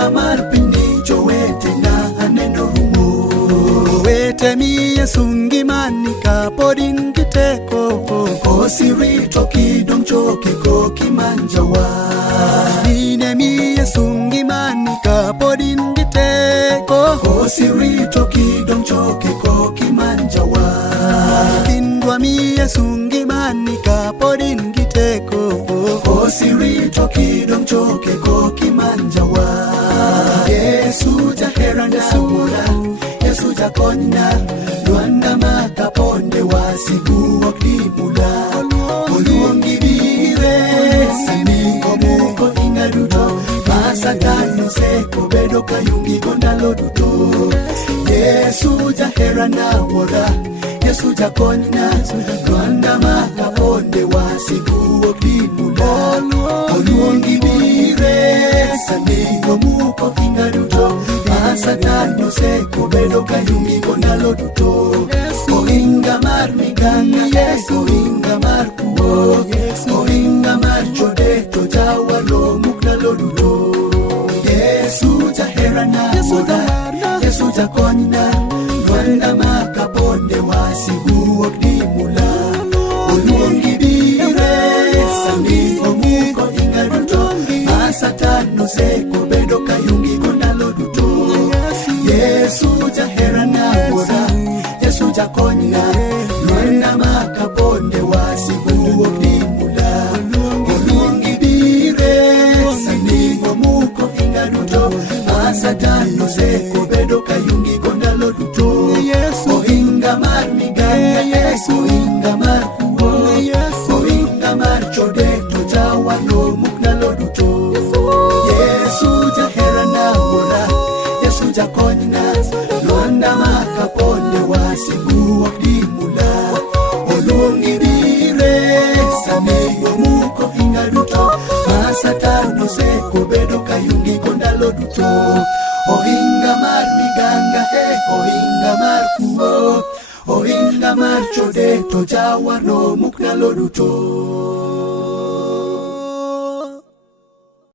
ngima mar piny jowetena aneno rumo. Wetemi Yesu ngimani kapod in gi teko, osirito kidong' choke kokimanjawa. Minemi Yesu ngimani kapod in gi teko, osirito kidong' choke kokimanjawa. Kindwa mi Yesu ngimani kapod in gi teko, osirito kidong' choke kokimanjawa. Yesu jaherana wuora, Yesu jakonyna, Lwanda makaponde wasigu ok dimula. Oluongi bire sani omuko inga duto, ma Satan osekobedo kayungigo ndalo duto. Yesu jaherana wuora, Yesu jakonyna, Lwanda makaponde wasigu ok dimula. Oluongi bire sani omuko inga duto, ma Satan osekobedo kayungigo ndalo duto. Ohinga mar miganga, Yesu ohinga mar kuo, ohinga mar chode to jawaro muk ndalo duto. Yesu jaherana wuora, Yesu jakonyna, Lwanda makaponde wasigu ok dimula. Oluongi bire sani omuko inga duto, ma Satan osekobedo kayungigo ndalo duto. Yesu jaherana wuora, Yesu jakonyna, Lwanda makaponde wasigu ok dimula. Oluongi bire sani omuko inga duto, ma Satan osekobedo kayungigo ndalo duto. Ohinga mar miganga, Yesu ohinga mar kuo, ohinga mar chode to jawano muk ndalo duto. Yesu jaherana wuora, Yesu jakonyna, Lwanda makaponde wasigu ok dimula. Oluongi bire sani omuko inga duto, ma Satan osekobedo kayungigo ndalo duto. Ohinga mar miganga, ohinga mar kuo, ohinga mar chode to jawaro muk ndalo duto.